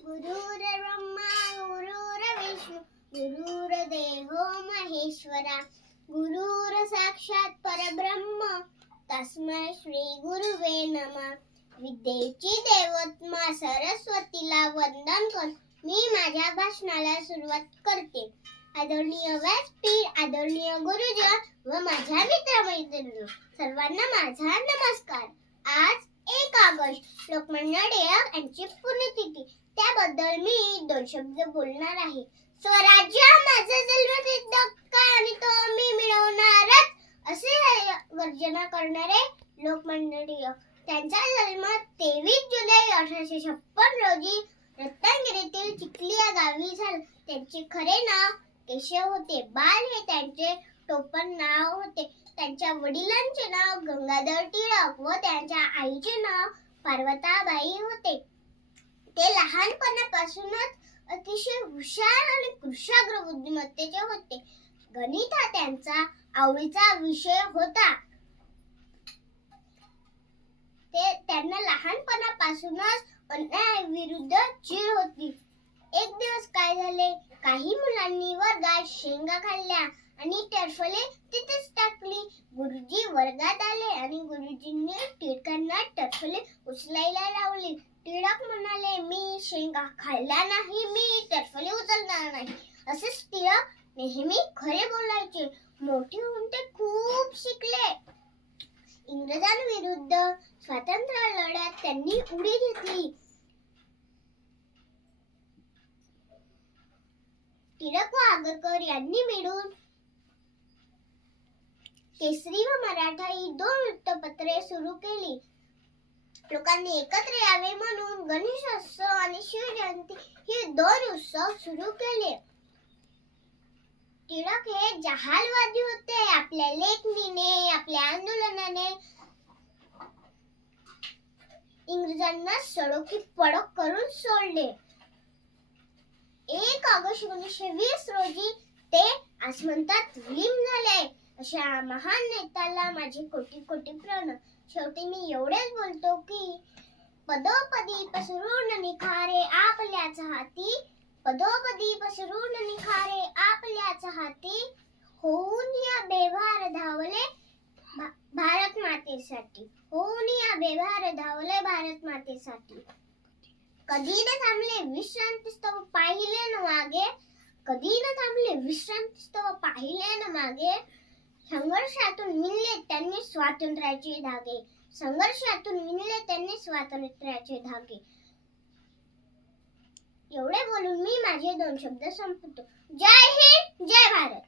गुरुर्ब्रह्मा गुरुर्विष्णू गुरुर्देवो महेश्वरा गुरुर साक्षात परब्रह्म तस्मै श्री गुरुवे नमः। विद्येची देवत्मा सरस्वतीला वंदन करून मी माझ्या भाषणाला सुरुवात करते. आदरणीय व्यासपीठ आदरणीय गुरुजन व माझ्या मित्रमैत्रिणी सर्वांना माझा नमस्कार. आज एक ऑगस्ट लोकमान्य टिळक यांची पुण्यतिथी. त्याबद्दल मी दोन शब्द बोलणार आहे. स्वराज्य माझा जन्मसिद्ध हक्क आणि तो मी मिळवणारच असे गर्जना करणारे लोकमंडळीय त्यांचा जन्म तेवीस जुलै अठराशे छप्पन रोजी रत्नागिरीतील चिखली या गावी झाला. त्यांचे खरे नाव केशव होते. बाल हे त्यांचे टोपण नाव होते. त्यांच्या वडिलांचे नाव गंगाधर टिळक व त्यांच्या आईचे नाव पार्वताबाई होते. ते लहानपणापासूनच अतिशय हुशार आणि कृषाग्र बुद्धिमत्तेचे होते. गणित हा त्यांचा आवडीचा विषय होता. ते त्यांना लहानपणापासूनच अन्यायाविरुद्ध चीड होती. एक दिवस काय झाले? काही मुलांनी वर्गात शेंगा खाल्ल्या आणि टरफले तिथेच टाकली. गुरुजी वर्गात आले आणि गुरुजींनी टिळकांना टरफले उचलायला लावली. टिळक म्हणाले मी शेंगा खाल्ल्या नाही मी टरफले उचलणार नाही. असेच टिळक नेहमी खरे बोलायचे. मोठे होऊन ते खूप शिकले. इंग्रजांविरुद्ध स्वातंत्र्य लढ्यात त्यांनी उडी घेतली. टिळक व आगरकर यांनी मिळून केसरी व मराठा ही दोन वृत्तपत्रे सुरू केली. लोकांनी एकत्र यावे म्हणून गणेशोत्सव आणि शिवजयंती हे दोन उत्सव सुरू केले. टिळक हे जहालवादी होते. आपल्या लेखणीने आपल्या आंदोलनाने इंग्रजांना सडोकी पडक करून सोडले. एक ऑगस्ट एकोणीसशे वीस रोजी ते आसमंतात विलीन झाले. अशा महान नेत्याला माझे कोटी कोटी प्रणव शेवटी मी एवढेच बोलतो की पदोपदी पसरून निखारे आपल्या हाती. पदोपदी पसरून निखारे आपल्या हाती. होऊन या बेभार धावले भा- भारत मातेसाठी. होऊन या बेभार धावले भारत मातेसाठी. कधी न थांबले विश्रांतीस्तव पाहिले न मागे. कधी न थांबले विश्रांतीस्तव पाहिले न मागे. संघर्षातून मिळले त्यांनी स्वातंत्र्याचे धागे. संघर्षातून मिळले त्यांनी स्वातंत्र्याचे धागे. एवढे बोलून मी माझे दोन शब्द संपवतो. जय हे जय भारत.